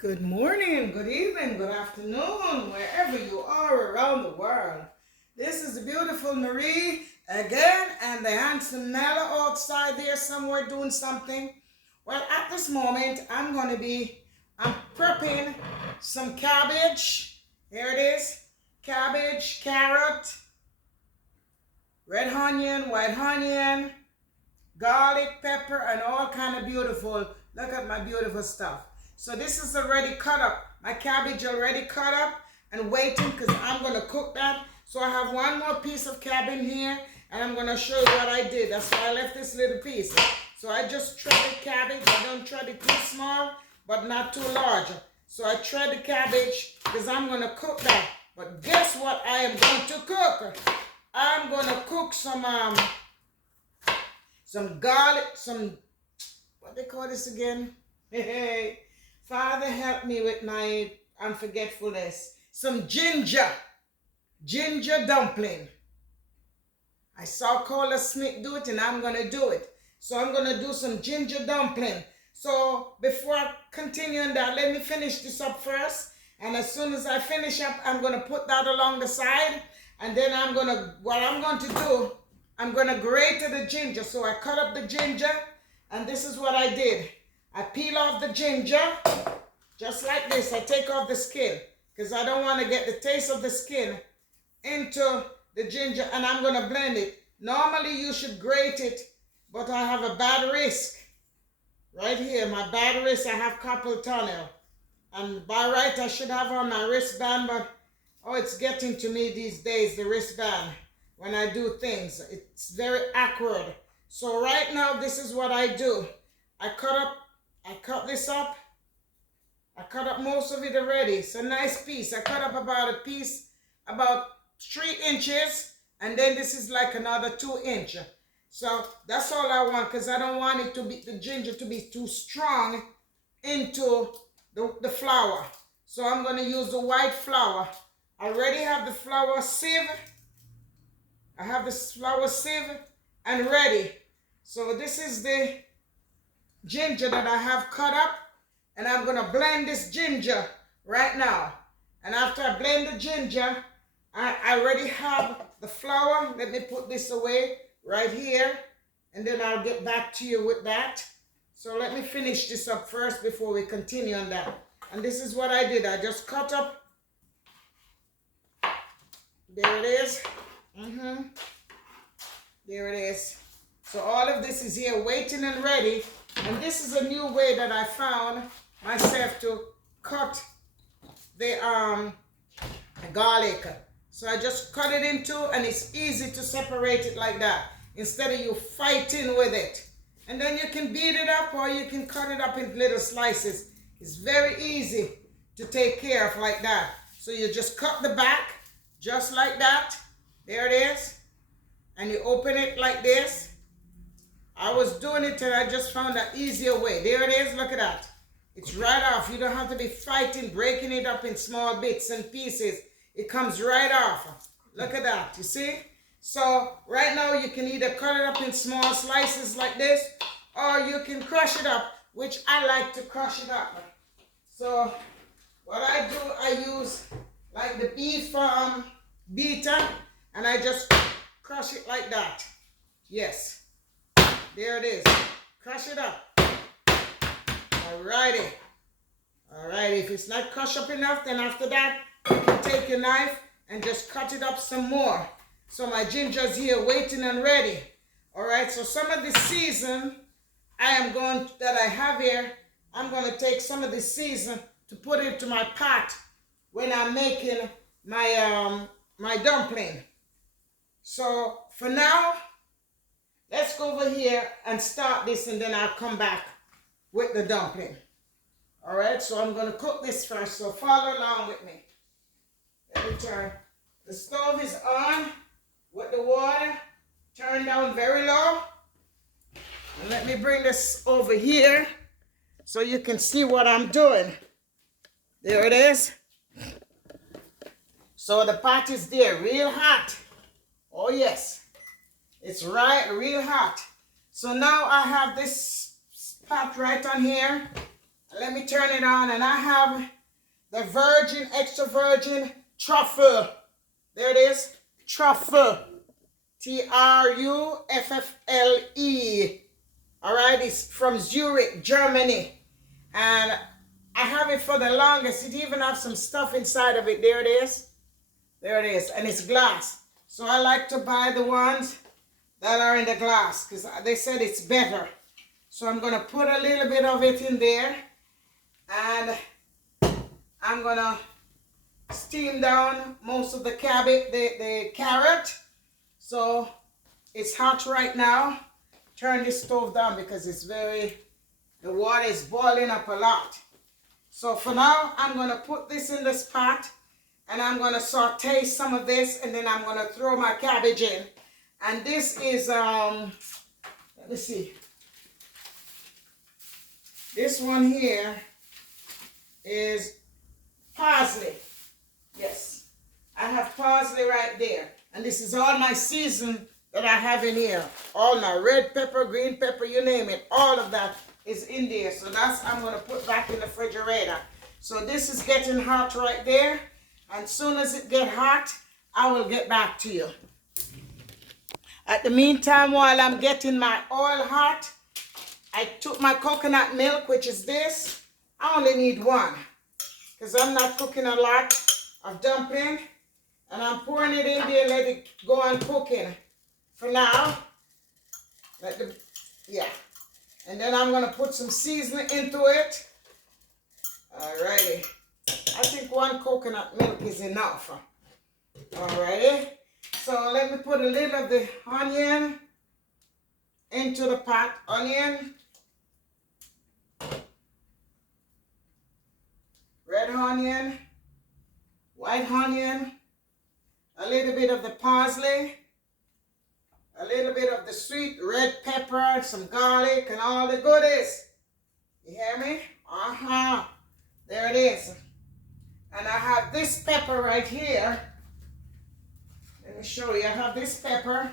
Good morning, good evening, good afternoon, wherever you are around the world. This is the beautiful Marie again, and the handsome Nella outside there somewhere doing something. Well, at this moment, I'm prepping some cabbage. Here it is, cabbage, carrot, red onion, white onion, garlic, pepper, and all kind of beautiful. Look at my beautiful stuff. So this is already cut up. My cabbage already cut up and waiting because I'm going to cook that. So I have one more piece of cabbage here and I'm going to show you what I did. That's why I left this little piece. So I just shredded cabbage. I don't shred it too small, but not too large. So I shred the cabbage because I'm going to cook that. But guess what I am going to cook? I'm going to cook some garlic, what they call this again? Hey, Father, help me with my unforgetfulness. Some ginger dumpling. I saw Carla Smith do it and I'm going to do it. So I'm going to do some ginger dumpling. So before I continue on that, let me finish this up first. And as soon as I finish up, I'm going to put that along the side. And then what I'm going to do, I'm going to grate the ginger. So I cut up the ginger and this is what I did. I peel off the ginger just like this. I take off the skin because I don't want to get the taste of the skin into the ginger, and I'm going to blend it. Normally you should grate it, but I have a bad wrist. Right here, my bad wrist, I have carpal tunnel. And by right I should have on my wristband, but oh, it's getting to me these days, the wristband, when I do things. It's very awkward. So right now, this is what I do. I cut this up. I cut up most of it already. It's a nice piece. I cut up about a piece, about 3 inches. And then this is like another 2 inch. So that's all I want because I don't want it to be, the ginger to be too strong into the flour. So I'm going to use the white flour. I already have the flour sieve. I have the flour sieve and ready. So this is the ginger that I have cut up, and I'm going to blend this ginger right now. And after I blend the ginger, I already have the flour. Let me put this away right here, and then I'll get back to you with that. So let me finish this up first before we continue on that. And this is what I did. I just cut up. There it is. There it is. So all of this is here waiting and ready. And this is a new way that I found myself to cut the garlic. So I just cut it into, and it's easy to separate it like that instead of you fighting with it. And then you can beat it up or you can cut it up in little slices. It's very easy to take care of like that. So you just cut the back just like that. There it is. And you open it like this. I was doing it and I just found an easier way. There it is, look at that. It's right off. You don't have to be fighting, breaking it up in small bits and pieces. It comes right off. Look at that, you see? So right now you can either cut it up in small slices like this, or you can crush it up, which I like to crush it up. So what I do, I use like the beef beater, and I just crush it like that. Yes. There it is. Crush it up. Alrighty. Alrighty. If it's not crushed up enough, then after that, you can take your knife and just cut it up some more. So my ginger's here waiting and ready. Alright, so some of the season that I have here, I'm going to take some of the season to put into my pot when I'm making my my dumpling. So for now, let's go over here and start this, and then I'll come back with the dumpling. All right, so I'm going to cook this first, so follow along with me. Let me turn. The stove is on with the water. Turn down very low. And let me bring this over here so you can see what I'm doing. There it is. So the pot is there, real hot. Oh, yes. It's real hot. So now I have this pot right on here, Let me turn it on, and I have the virgin, extra virgin truffle. There it is, truffle. Truffle. All right, it's from Zurich, Germany. And I have it for the longest. It even has some stuff inside of it. There it is. There it is. And it's glass. So I like to buy the ones that are in the glass because they said it's better. So I'm going to put a little bit of it in there. And I'm going to steam down most of the cabbage, the carrot. So it's hot right now. Turn the stove down because it's the water is boiling up a lot. So for now, I'm going to put this in this pot and I'm going to saute some of this and then I'm going to throw my cabbage in. And this is, let me see. This one here is parsley. Yes, I have parsley right there. And this is all my season that I have in here. All my red pepper, green pepper, you name it. All of that is in there. So that's I'm going to put back in the refrigerator. So this is getting hot right there. And as soon as it gets hot, I will get back to you. At the meantime, while I'm getting my oil hot, I took my coconut milk, which is this. I only need one because I'm not cooking a lot of dumpling. And I'm pouring it in there and let it go on cooking for now. And then I'm going to put some seasoning into it. Alrighty. I think one coconut milk is enough. Alrighty. So let me put a little of the onion into the pot. Onion. Red onion. White onion. A little bit of the parsley. A little bit of the sweet red pepper, some garlic, and all the goodies. You hear me? There it is. And I have this pepper right here. Let me show you. I have this pepper.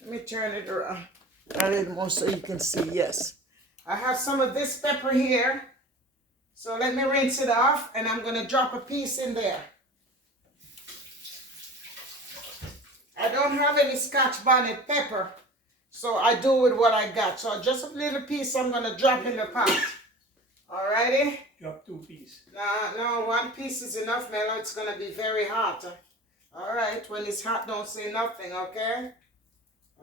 Let me turn it around a little more so you can see. Yes. I have some of this pepper here. So let me rinse it off, and I'm going to drop a piece in there. I don't have any Scotch bonnet pepper, so I do with what I got. So just a little piece I'm going to drop in the pot. Alrighty? Drop 2 pieces. No, 1 piece is enough, Mello. It's going to be very hot. Alright, when it's hot, don't say nothing, okay?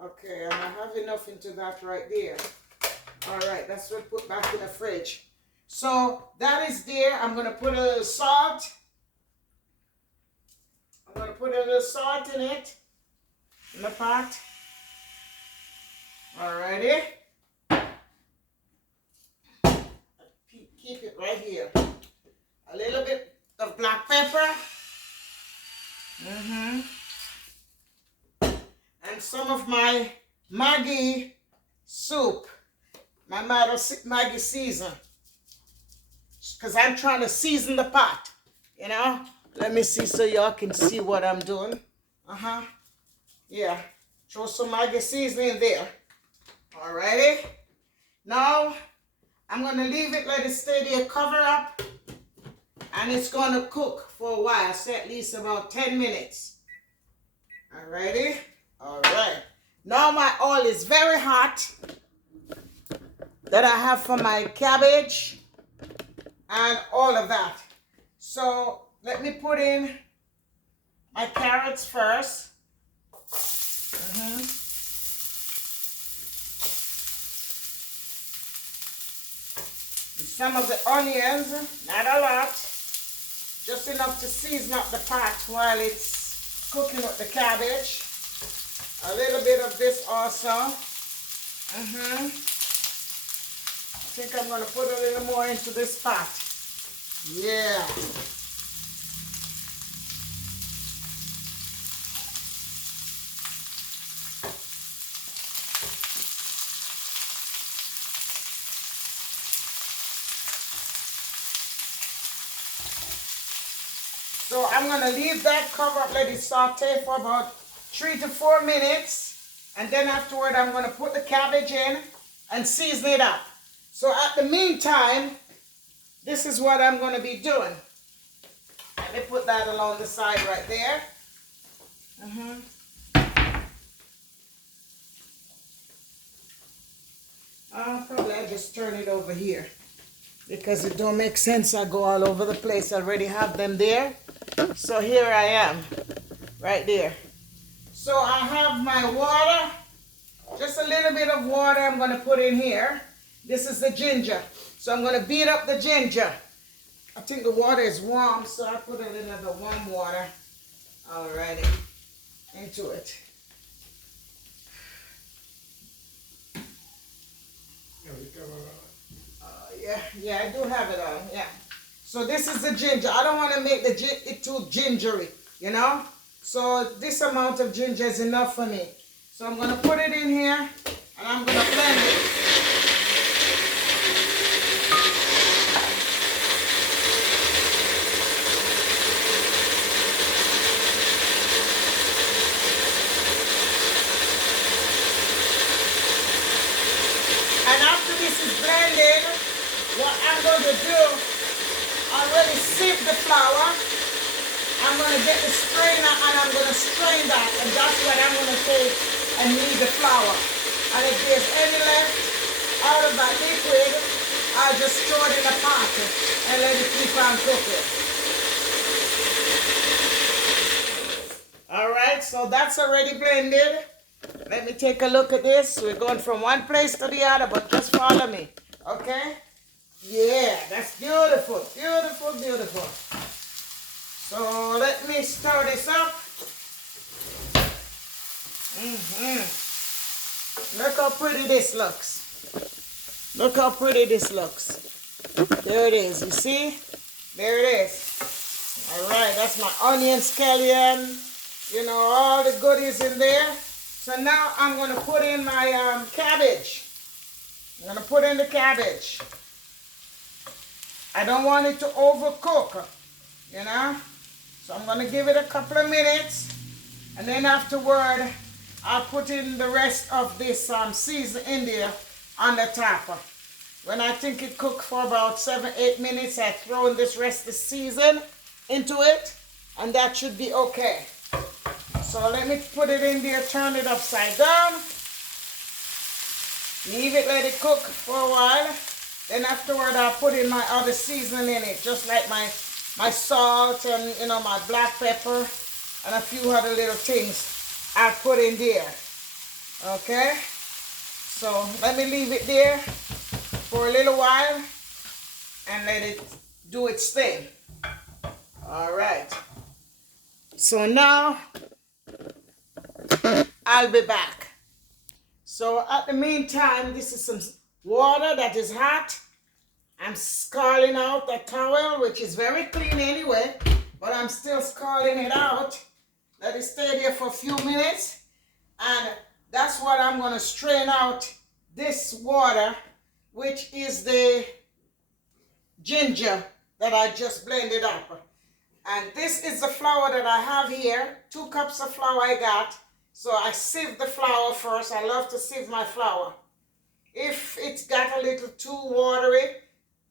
Okay, and I have enough into that right there. Alright, that's what I put back in the fridge. So that is there. I'm going to put a little salt. I'm going to put a little salt in it. In the pot. Alrighty. Keep it right here. A little bit of black pepper. And some of my Maggi soup. My Maggi season. Because I'm trying to season the pot. You know? Let me see so y'all can see what I'm doing. Yeah. Throw some Maggi seasoning there. Alrighty. Now, I'm going to leave it, let it stay there, cover up. And it's going to cook for a while. Say at least about 10 minutes. Alrighty. Alright. Now my oil is very hot. That I have for my cabbage. And all of that. So, let me put in my carrots first. Some of the onions, not a lot, just enough to season up the pot while it's cooking with the cabbage. A little bit of this also. I think I'm going to put a little more into this pot. Yeah. So I'm going to leave that cover up, let it saute for about 3 to 4 minutes. And then afterward, I'm going to put the cabbage in and season it up. So at the meantime, this is what I'm going to be doing. Let me put that along the side right there. Probably I just turn it over here because it don't make sense. I go all over the place. I already have them there. So here I am, right there. So I have my water, just a little bit of water I'm going to put in here. This is the ginger. So I'm going to beat up the ginger. I think the water is warm, so I put a little of the warm water already into it. Yeah, I do have it on, yeah. So this is the ginger. I don't want to make it too gingery, you know? So this amount of ginger is enough for me. So I'm going to put it in here, and I'm going to blend it. And after this is blended, what I'm going to do, I already sieved the flour. I'm going to get the strainer and I'm going to strain that. And that's what I'm going to take and knead the flour. And if there's any left out of that liquid, I'll just throw it in a pot and let it keep on cooking. All right, so that's already blended. Let me take a look at this. We're going from one place to the other, but just follow me, okay? Yeah, that's beautiful, beautiful, beautiful. So let me stir this up. Look how pretty this looks. Look how pretty this looks. There it is, you see? There it is. All right, that's my onion scallion, you know, all the goodies in there. So now I'm going to put in my cabbage. I'm going to put in the cabbage. I don't want it to overcook, you know. So I'm going to give it a couple of minutes. And then afterward, I'll put in the rest of this season in there on the top. When I think it cooked for about 7-8 minutes, I throw in this rest of the season into it. And that should be okay. So let me put it in there, turn it upside down. Leave it, let it cook for a while. Then afterward, I'll put in my other seasoning in it, just like my salt and, you know, my black pepper and a few other little things I'll put in there. Okay? So let me leave it there for a little while and let it do its thing. All right. So now I'll be back. So at the meantime, this is some water that is hot. I'm scalding out the towel, which is very clean anyway, but I'm still scalding it out. Let it stay there for a few minutes. And that's what I'm going to strain out this water, which is the ginger that I just blended up. And this is the flour that I have here. 2 cups of flour I got. So I sieve the flour first. I love to sieve my flour. If it's got a little too watery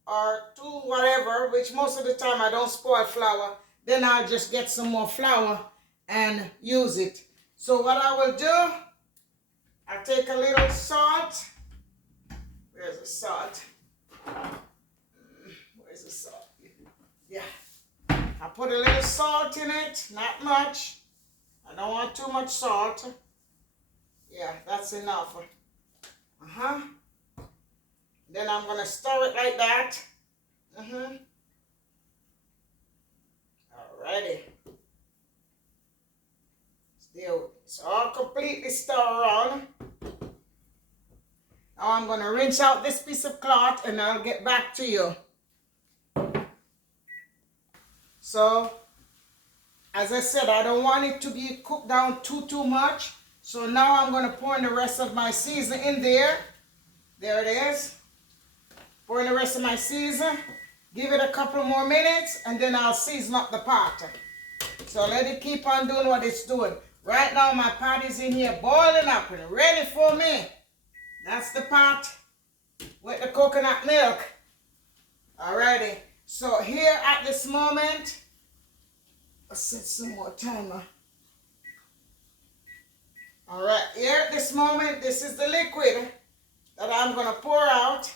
or too whatever, which most of the time I don't spoil flour, then I'll just get some more flour and use it. So what I will do, I'll take a little salt. Where's the salt? Where's the salt? Yeah. I put a little salt in it, not much. I don't want too much salt. Yeah, that's enough. Then I'm going to stir it like that. Alrighty. Still, it's all completely stir around. Now I'm going to rinse out this piece of cloth and I'll get back to you. So, as I said, I don't want it to be cooked down too much. So now I'm going to pour in the rest of my season in there. There it is. Pour in the rest of my season. Give it a couple more minutes and then I'll season up the pot. So let it keep on doing what it's doing. Right now my pot is in here boiling up and ready for me. That's the pot with the coconut milk. Alrighty. So here at this moment, let's set some more timer. Alright, here at this moment, this is the liquid that I'm gonna pour out.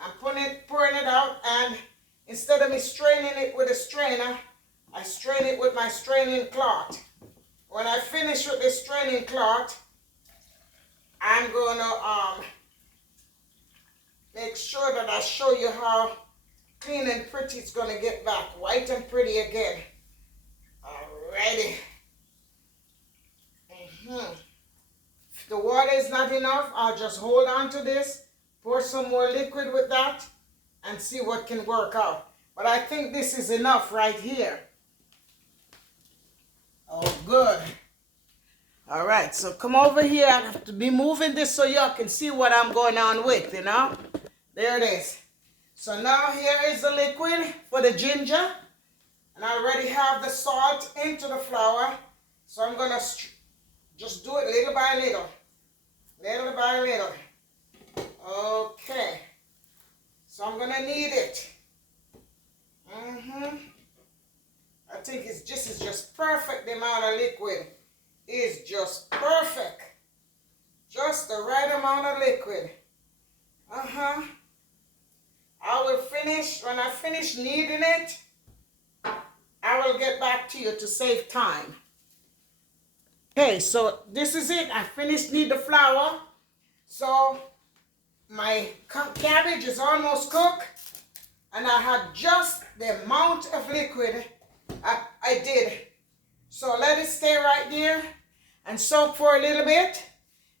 I'm pouring it out, and instead of me straining it with a strainer, I strain it with my straining cloth. When I finish with the straining cloth, I'm gonna make sure that I show you how clean and pretty it's gonna get back. White and pretty again. Alrighty. If the water is not enough, I'll just hold on to this, pour some more liquid with that, and see what can work out. But I think this is enough right here. Oh, good. All right, so come over here. I have to be moving this so y'all can see what I'm going on with, you know? There it is. So now here is the liquid for the ginger. And I already have the salt into the flour. So I'm going to just do it little by little. Little by little. Okay. So I'm going to knead it. I think this is just perfect. The amount of liquid is just perfect. Just the right amount of liquid. I will finish, when I finish kneading it, I will get back to you to save time. Okay, so this is it. I finished kneading the flour. So my cabbage is almost cooked. And I had just the amount of liquid I did. So let it stay right there and soak for a little bit.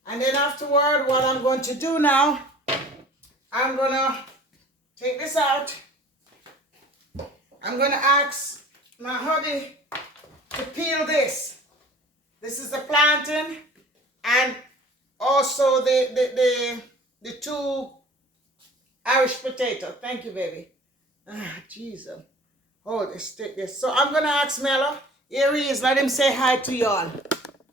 And then afterward, what I'm going to do now, I'm going to take this out. I'm going to ask my hubby to peel this. This is the plantain and also the two Irish potato. Thank you, baby. Jesus. Hold this, take this. So I'm going to ask Mello. Here he is. Let him say hi to y'all.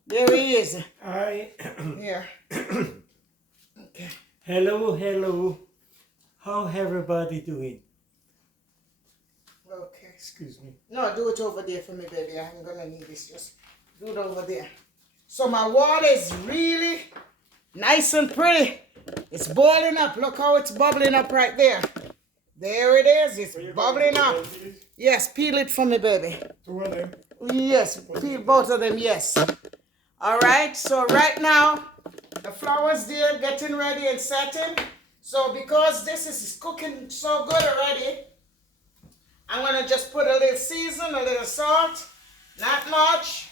There he is. Hi. Here. Okay. Hello, hello. How everybody doing? Okay. Excuse me. No, do it over there for me, baby. I'm going to need this. Just do it over there. So my water is really nice and pretty. It's boiling up. Look how it's bubbling up right there. There it is. It's bubbling up. Yes, peel it for me, baby. Two of them. Yes, peel both of them, yes. All right, so right now, the flour's there, getting ready and setting. So because this is cooking so good already, I'm going to just put a little season, a little salt, not much.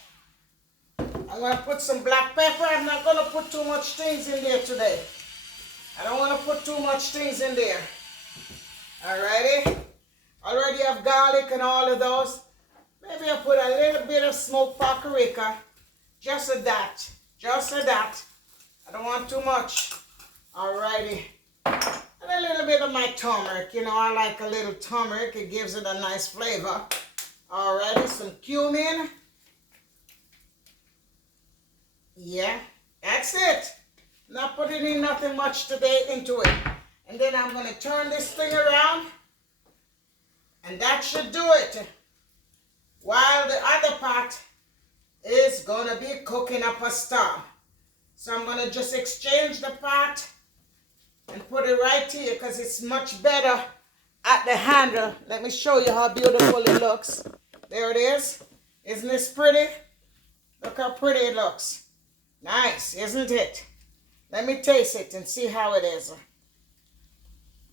I'm going to put some black pepper. I'm not going to put too much things in there today. I don't want to put too much things in there. Alrighty. Already have garlic and all of those. Maybe I'll put a little bit of smoked paprika. Just a dot. Just a dot. I don't want too much. Alrighty. And a little bit of my turmeric. You know, I like a little turmeric. It gives it a nice flavor. Alrighty. Some cumin. Yeah. That's it. Not putting in nothing much today into it. And then I'm going to turn this thing around. And that should do it. While the other pot is going to be cooking up a storm. So I'm going to just exchange the pot and put it right here because it's much better at the handle. Let me show you how beautiful it looks. There it is. Isn't this pretty? Look how pretty it looks. Nice, isn't it? Let me taste it and see how it is.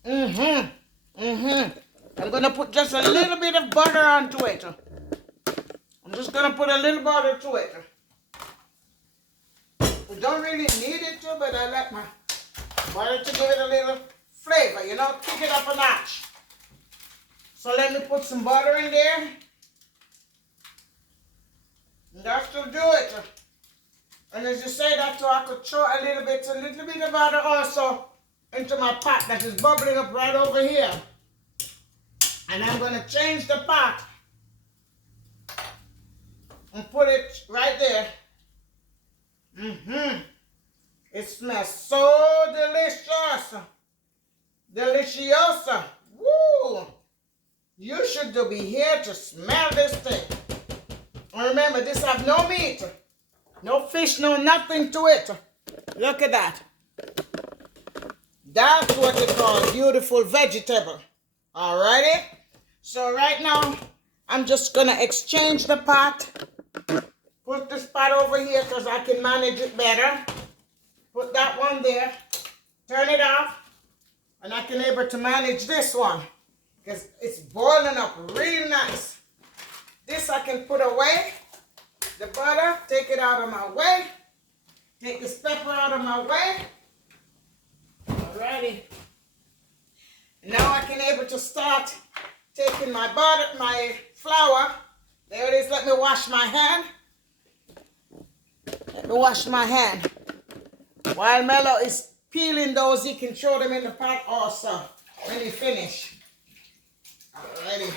I'm going to put just a little bit of butter onto it. I'm just going to put a little butter to it. We don't really need it to, but I like my butter to give it a little flavor, you know, kick it up a notch. So let me put some butter in there. And that should do it. And as you say that too, I could throw a little bit of butter also into my pot that is bubbling up right over here. And I'm going to change the pot and put it right there It smells so delicious. Deliciosa. Woo! You should be here to smell this thing. And remember, this have no meat, no fish, no nothing to it. Look at that. That's what they call beautiful vegetable. Alrighty? So right now, I'm just gonna exchange the pot. Put this pot over here because I can manage it better. Put that one there. Turn it off. And I can able to manage this one. Because it's boiling up real nice. This I can put away. The butter, take it out of my way. Take this pepper out of my way. Alrighty. Now I can able to start taking my butter, my flour. There it is. Let me wash my hand. Let me wash my hand. While Mello is peeling those, he can throw them in the pot also when he finish. Alrighty.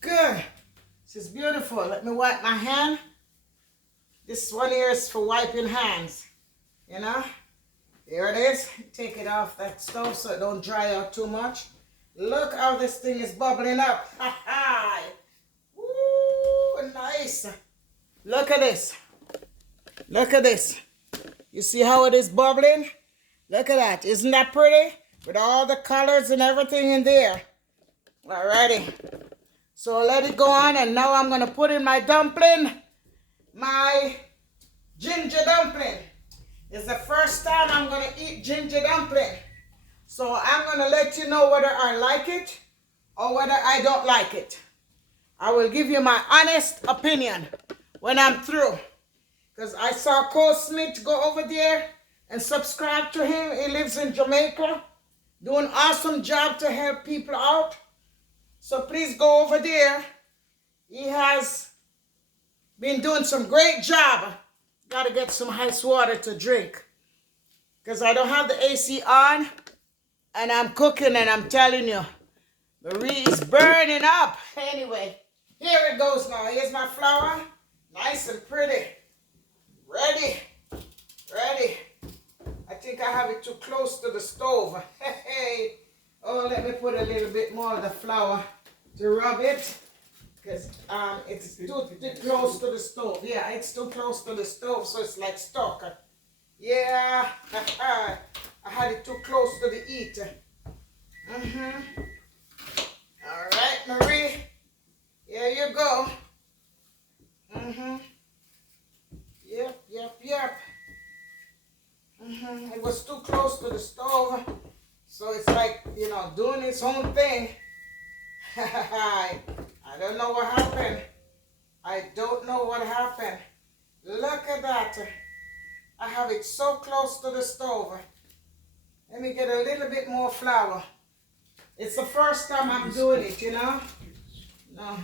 Good. This is beautiful. Let me wipe my hand. This one here is for wiping hands. You know? Here it is. Take it off that stove so it don't dry out too much. Look how this thing is bubbling up. Ha-ha! Woo! Nice. Look at this. Look at this. You see how it is bubbling? Look at that. Isn't that pretty? With all the colors and everything in there. Alrighty. So let it go on, and now I'm going to put in my dumpling. My ginger dumpling. It's the first time I'm going to eat ginger dumpling. So I'm going to let you know whether I like it or whether I don't like it. I will give you my honest opinion when I'm through. Because I saw Cole Smith go over there and subscribe to him. He lives in Jamaica. Doing an awesome job to help people out. So please go over there. He has been doing some great job. Got to get some ice water to drink. Because I don't have the AC on. And I'm cooking, and I'm telling you, Marie is burning up. Anyway, here it goes now. Here's my flour. Nice and pretty. Ready. Ready. I think I have it too close to the stove. Hey. Oh, let me put a little bit more of the flour to rub it. Because it's too close to the stove. Yeah, it's too close to the stove, so it's like stuck. Yeah. I had it too close to the heat. All right, Marie. Here you go. Yep. It was too close to the stove. So it's like, you know, doing its own thing. I don't know what happened. I don't know what happened. Look at that. I have it so close to the stove. Let me get a little bit more flour. It's the first time I'm doing it, you know? No.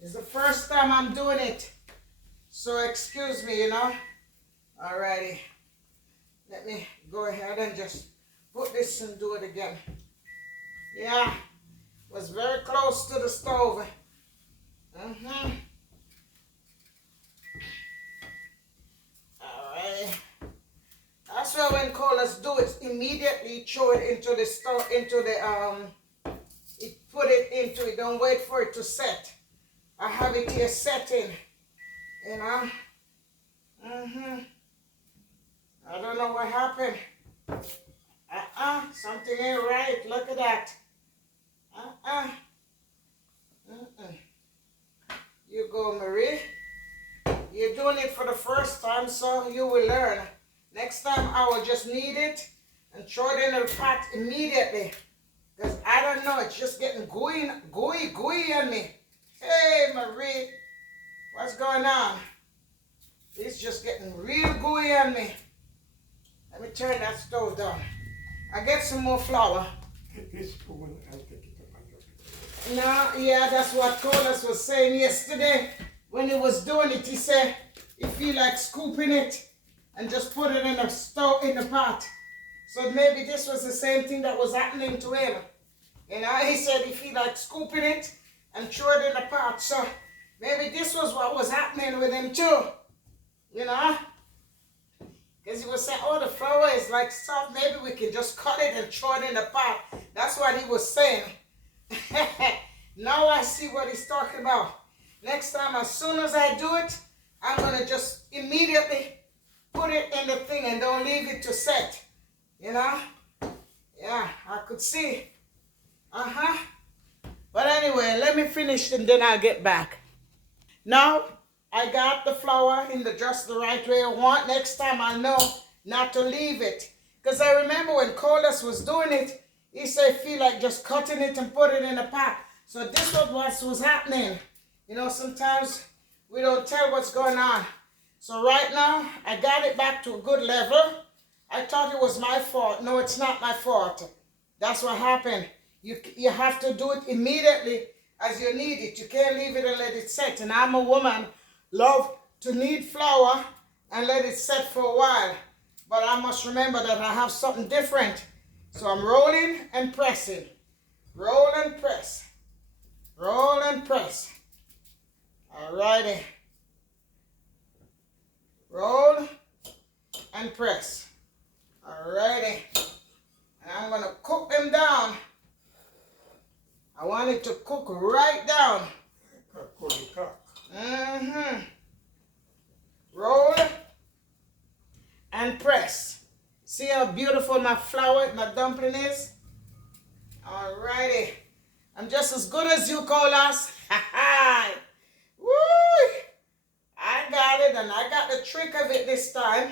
It's the first time I'm doing it. So excuse me, you know? Alrighty. Let me go ahead and just put this and do it again. Yeah. Was very close to the stove. Alright. That's why when callers do it, immediately throw it into the stove, put it into it. Don't wait for it to set. I have it here setting, you know. I don't know what happened. Something ain't right. Look at that. You go, Marie. You're doing it for the first time, so you will learn. Next time, I will just knead it and throw it in the pot immediately. Because I don't know, it's just getting gooey on me. Hey, Marie, what's going on? It's just getting real gooey on me. Let me turn that stove down. I get some more flour. No, yeah, that's what Colas was saying yesterday. When he was doing it, he said he feel like scooping it and just put it in the stove, in the pot. So maybe this was the same thing that was happening to him. You know, he said he feel like scooping it and throw it in the pot. So maybe this was what was happening with him too. You know? Because he was saying, oh, the flour is like soft. Maybe we can just cut it and throw it in the pot. That's what he was saying. Now I see what he's talking about. Next time, as soon as I do it, I'm going to just immediately put it in the thing and don't leave it to set. You know? Yeah, I could see. But anyway, let me finish and then I'll get back. Now, I got the flour in just the right way I want. Next time I know not to leave it. Because I remember when Colas was doing it, he said feel like just cutting it and put it in a pot. So this was what was happening. You know, sometimes we don't tell what's going on. So right now, I got it back to a good level. I thought it was my fault. No, it's not my fault. That's what happened. You have to do it immediately as you need it. You can't leave it and let it set. And I'm a woman, love to knead flour and let it set for a while. But I must remember that I have something different. So I'm rolling and pressing. Roll and press. Roll and press. Alrighty. Roll and press. Alrighty. And I'm going to cook them down. I want it to cook right down. Roll and press. See how beautiful my flour, my dumpling is? Alrighty. I'm just as good as you, Colas. Woo! I got it, and I got the trick of it this time.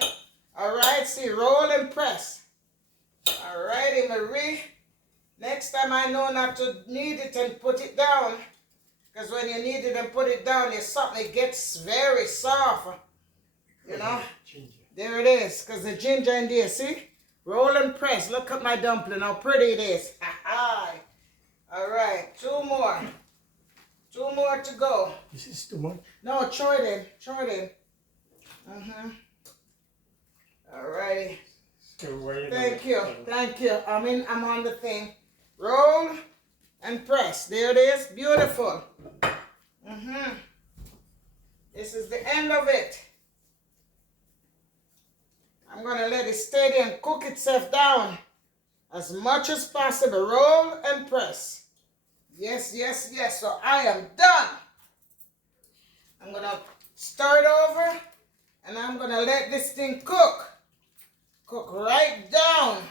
Alright, see, roll and press. Alrighty, Marie. Next time I know not to knead it and put it down. Because when you knead it and put it down, it gets very soft. You know? Ginger. There it is. Because the ginger in there, see? Roll and press. Look at my dumpling, how pretty it is. Alright, two more. Two more to go. This is too much. No, throw it in. Throw it in. Alrighty. Thank you. Thank you. I'm on the thing. Roll and press. There it is. Beautiful. This is the end of it. I'm going to let it stay there and cook itself down as much as possible. Roll and press. Yes, yes, yes. So I am done. I'm going to start over and I'm going to let this thing cook. Cook right down.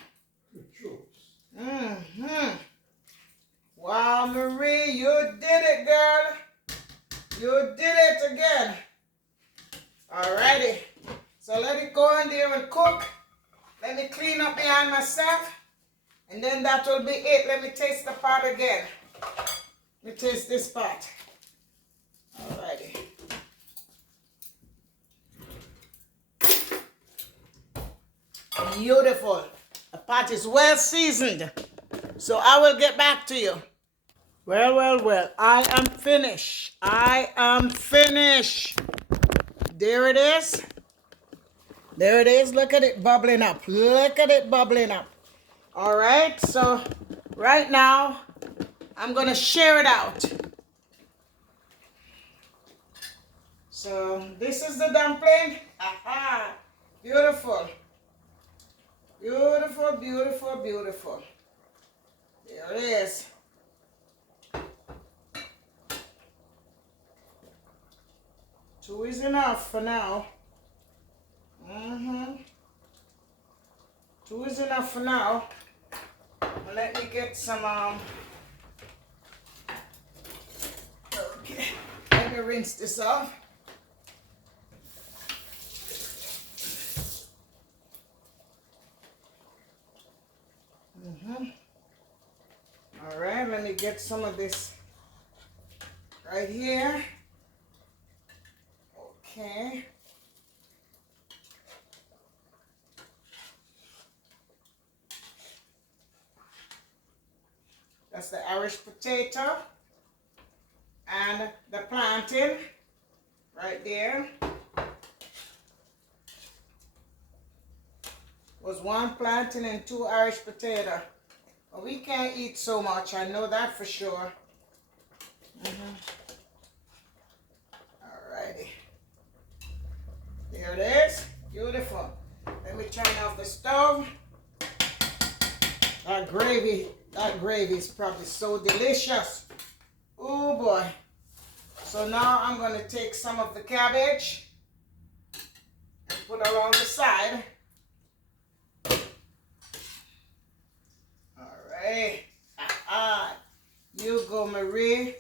Wow, Marie, you did it, girl. You did it again. Alrighty. So let it go in there and cook. Let me clean up behind myself. And then that will be it. Let me taste the pot again. Let me taste this pot. Alrighty. Beautiful. The pot is well seasoned. So I will get back to you. Well, well, well. I am finished. I am finished. There it is. There it is. Look at it bubbling up. Look at it bubbling up. All right. So right now, I'm going to share it out. So this is the dumpling. Aha. Beautiful. Beautiful, beautiful, beautiful. There it is. Two is enough for now. Two is enough for now. Let me get some, okay. Let me rinse this off. All right, let me get some of this right here. Okay. That's the Irish potato and the plantain right there. was 1 plantain and 2 Irish potato. But we can't eat so much, I know that for sure. Alrighty. There it is. Beautiful. Let me turn off the stove. That gravy is probably so delicious. Oh boy. So now I'm going to take some of the cabbage and put along the side. Alright. You go, Marie.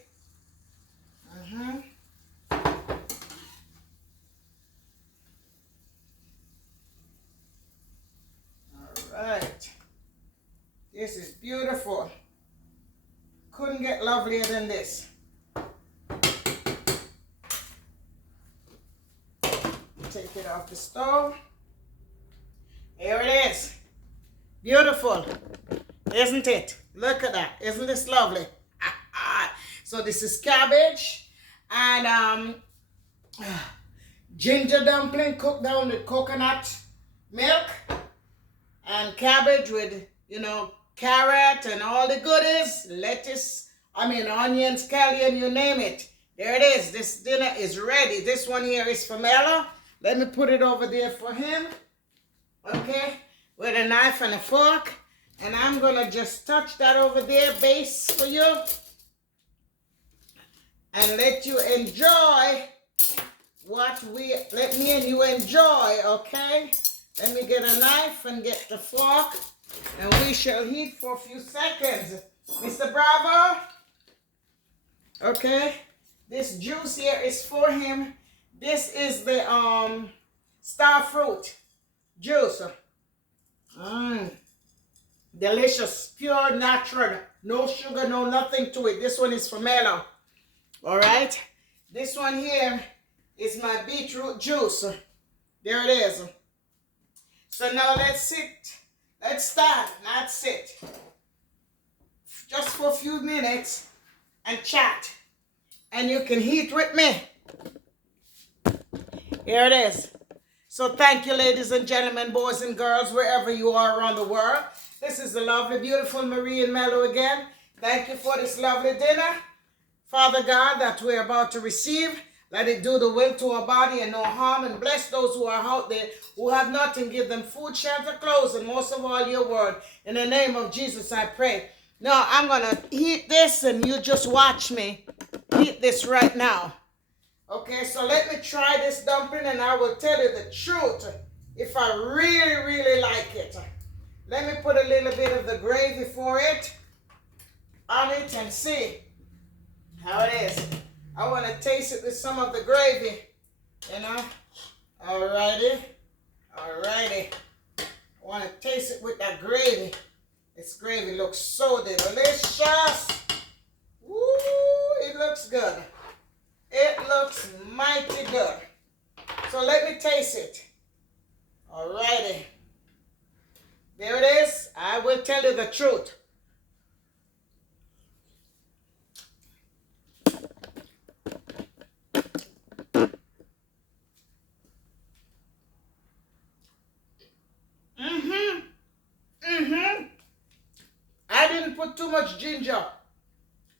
Alright. This is beautiful. Couldn't get lovelier than this. Take it off the stove. Here it is. Beautiful. Isn't it? Look at that. Isn't this lovely? So this is cabbage and ginger dumpling cooked down with coconut milk and cabbage with, carrot and all the goodies, lettuce, onions, scallion, you name it. There it is. This dinner is ready. This one here is for Mello. Let me put it over there for him. Okay? With a knife and a fork. And I'm going to just touch that over there, base for you. And let you enjoy let me and you enjoy, okay? Let me get a knife and get the fork. And we shall heat for a few seconds. Mr. Bravo. Okay? This juice here is for him. This is the star fruit juice. Delicious, pure, natural. No sugar, no nothing to it. This one is for Mello. Alright? This one here is my beetroot juice. There it is. So now let's sit. Let's stand, not sit. Just for a few minutes and chat. And you can eat with me. Here it is. So thank you, ladies and gentlemen, boys and girls, wherever you are around the world. This is the lovely, beautiful Marie and Mello again. Thank you for this lovely dinner. Father God, that we're about to receive, let it do the will to our body and no harm, and bless those who are out there who have nothing. Give them food, shelter, clothes, and most of all your word. In the name of Jesus, I pray. Now, I'm going to eat this, and you just watch me eat this right now. Okay, so let me try this dumpling, and I will tell you the truth if I really, really like it. Let me put a little bit of the gravy for it on it and see how it is. I want to taste it with some of the gravy, Alrighty. I want to taste it with that gravy. This gravy looks so delicious. Woo, it looks good. It looks mighty good. So let me taste it. Alrighty. There it is. I will tell you the truth. I didn't put too much ginger.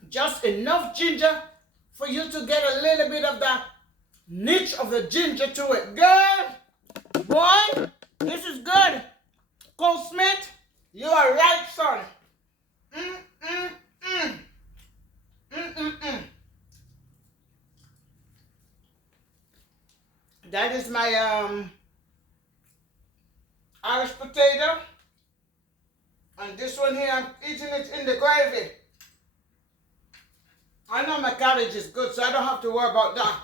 Just enough ginger for you to get a little bit of that niche of the ginger to it. Good. Boy, this is good. Cole Smith, you are right, son. That is my Irish potato. And this one here, I'm eating it in the gravy. I know my cabbage is good, so I don't have to worry about that.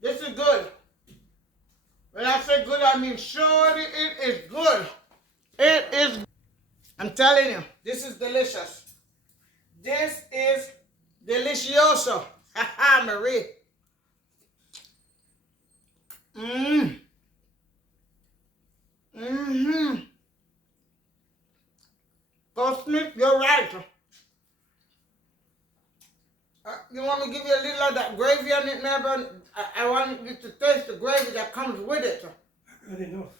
This is good. When I say good, I mean surely it is good. It is. I'm telling you, this is delicious. This is delicioso. Haha, Marie. Go Smith, you're right. You want me to give you a little of that gravy on it, Melbourne? I want you to taste the gravy that comes with it. I got enough.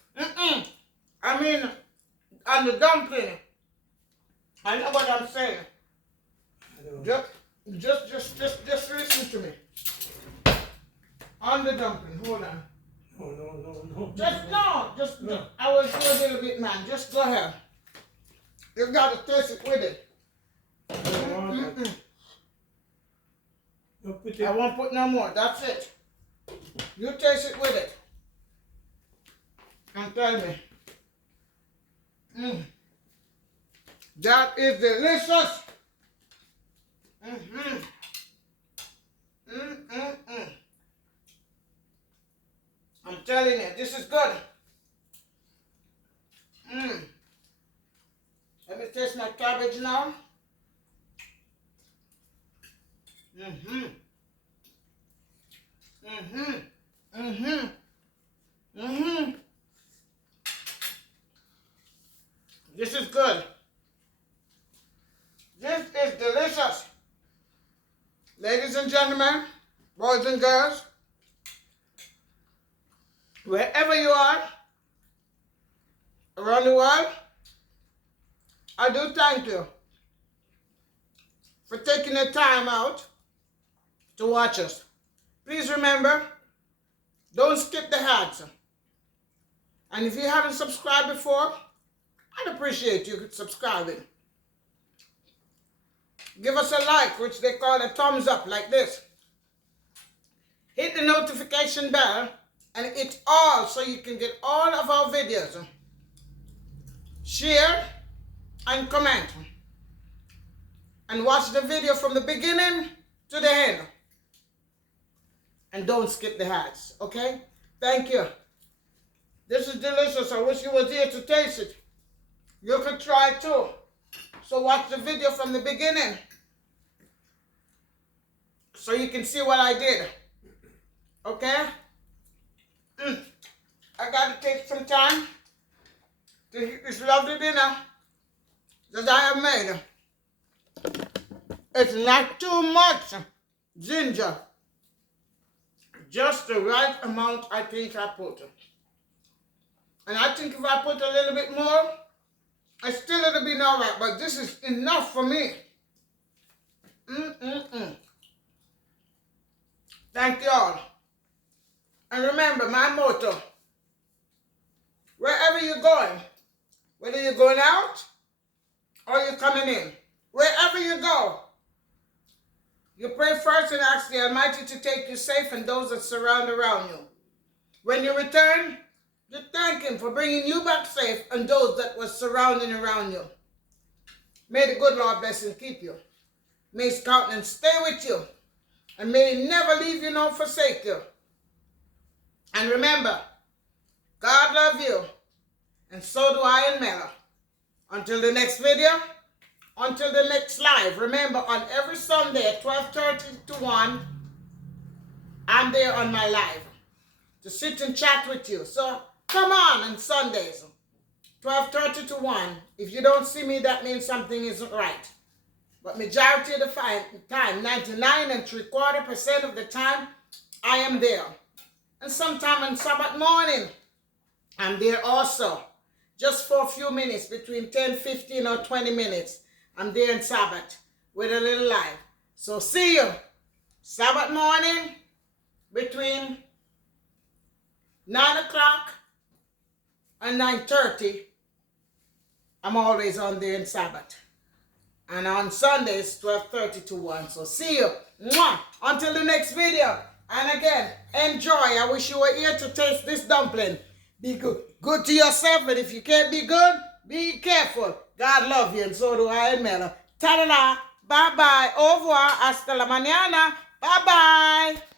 I mean, on the dumpling. I know what I'm saying. I don't. Just listen to me. On the dumpling, hold on. No. No. I will do a little bit, man. Just go ahead. You gotta taste it with it. I don't want that. No, put it. I won't put no more. That's it. You taste it with it. And tell me. That is delicious. I'm telling you, this is good. Let me taste my cabbage now. This is good. This is delicious. Ladies and gentlemen, boys and girls, wherever you are around the world, I do thank you for taking the time out to watch us. Please remember, don't skip the ads. And if you haven't subscribed before, I'd appreciate you subscribing. Give us a like, which they call a thumbs up, like this. Hit the notification bell and hit all so you can get all of our videos. Share and comment. And watch the video from the beginning to the end. And don't skip the ads, okay? Thank you. This is delicious. I wish you was here to taste it. You could try it too. So watch the video from the beginning so you can see what I did. Okay? I gotta take some time to eat this lovely dinner that I have made. It's not too much ginger. Just the right amount I think I put. And I think if I put a little bit more, I still it'll be alright, but this is enough for me. Thank you all. And remember my motto, wherever you're going, whether you're going out or you're coming in, wherever you go, you pray first and ask the Almighty to take you safe and those that surround around you. When you return, you thank Him for bringing you back safe and those that were surrounding around you. May the good Lord bless and keep you. May His countenance stay with you. And may He never leave you nor forsake you. And remember, God loves you. And so do I and Mela. Until the next video, until the next live. Remember, on every Sunday at 12:30 to 1, I'm there on my live to sit and chat with you. So come on Sundays, 12:30 to 1. If you don't see me, that means something isn't right. But majority of the time, 99.75% of the time, I am there. And sometime on Sabbath morning, I'm there also. Just for a few minutes, between 10, 15, or 20 minutes. I'm there in Sabbath with a little live. So see you Sabbath morning between 9 o'clock and 9:30. I'm always on there in Sabbath. And on Sundays, 12:30 to 1. So see you. Mwah! Until the next video. And again, enjoy. I wish you were here to taste this dumpling. Be good. Good to yourself, but if you can't be good, be careful. God love you, and so do I and Mela. Ta-da-da. Bye-bye. Au revoir. Hasta la mañana. Bye-bye.